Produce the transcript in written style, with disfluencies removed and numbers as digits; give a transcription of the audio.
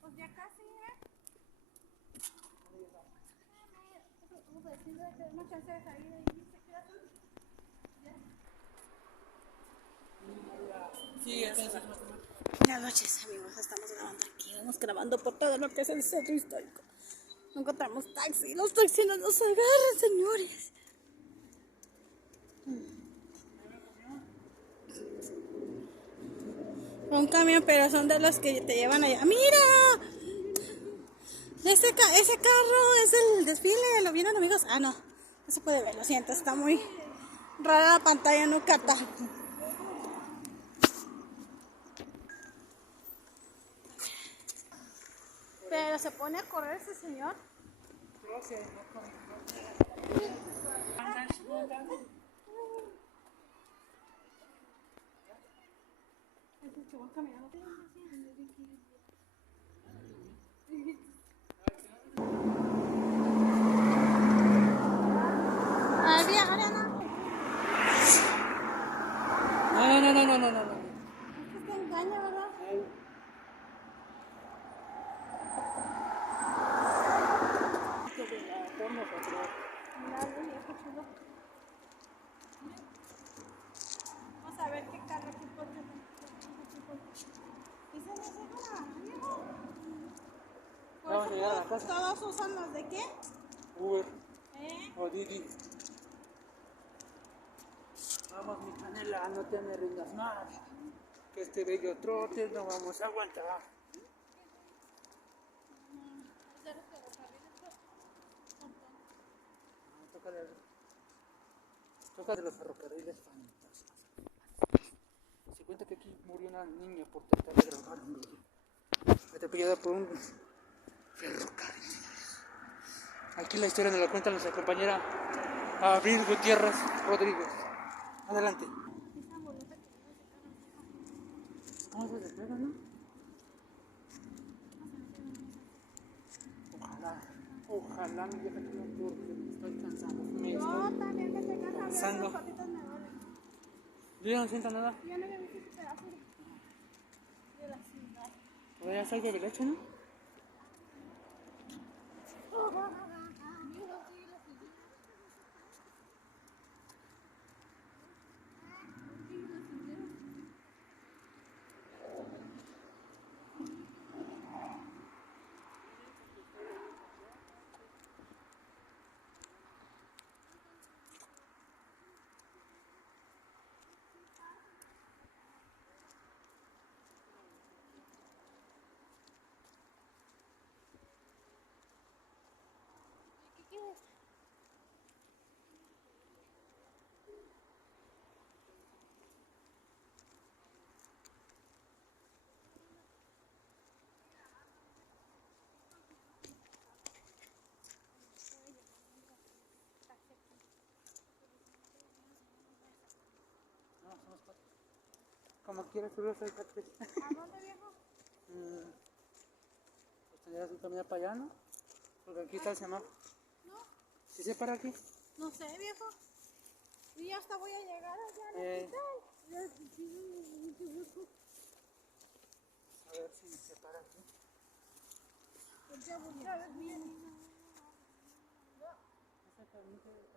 Pues ya casi, ¿eh? No chance de salir ahí, se queda todo. Sí, entonces. Buenas noches, amigos. Estamos grabando aquí. Vamos grabando por todo lo que es el centro histórico. No encontramos taxi. Los taxis no nos agarran, señores. Un camión, pero son de los que te llevan allá. ¡Mira! Ese carro es el desfile. ¿Lo vieron, amigos? Ah, no. No se puede ver, lo siento. Está muy rara la pantalla, no capta. Pero se pone a correr ese señor. Ese que va caminando. No. Es que te engaña, ¿verdad? Vamos a ver qué carro aquí porque ¿Esa no es una, viejo? Por Vamos a llegar a la eso casa. todos usan los de qué? Uber ¿Eh? o Didi. Vamos, mi canela, no te me rindas más. Que este bello trote no vamos a aguantar. Toca de los ferrocarriles fantasmas. Se cuenta que aquí murió una niña por tratar de grabar un video. Atropellada por un ferrocarril. Aquí la historia nos la cuenta nuestra compañera Abril Gutiérrez Rodríguez. Adelante. ¿Cómo se despega, no? Ojalá mi vieja tenga un tour, estoy cansado. Me Yo estoy también me estoy cansando, cansando. los patitos me duelen. Yo ya no siento nada. Yo no había visto ese pedazo de la ciudad. Pero ya salgo de leche, ¿no? No, somos cuatro. Como quieras subir soy Patrick. ¿A dónde, viejo? Pues tendrías que caminar para allá, ¿no? Porque aquí está el semáforo. No, ¿Sí se para aquí? no sé, viejo. Y hasta voy a llegar allá al hospital. A ver si se para aquí. Pues ya voy a ver bien. No se permite.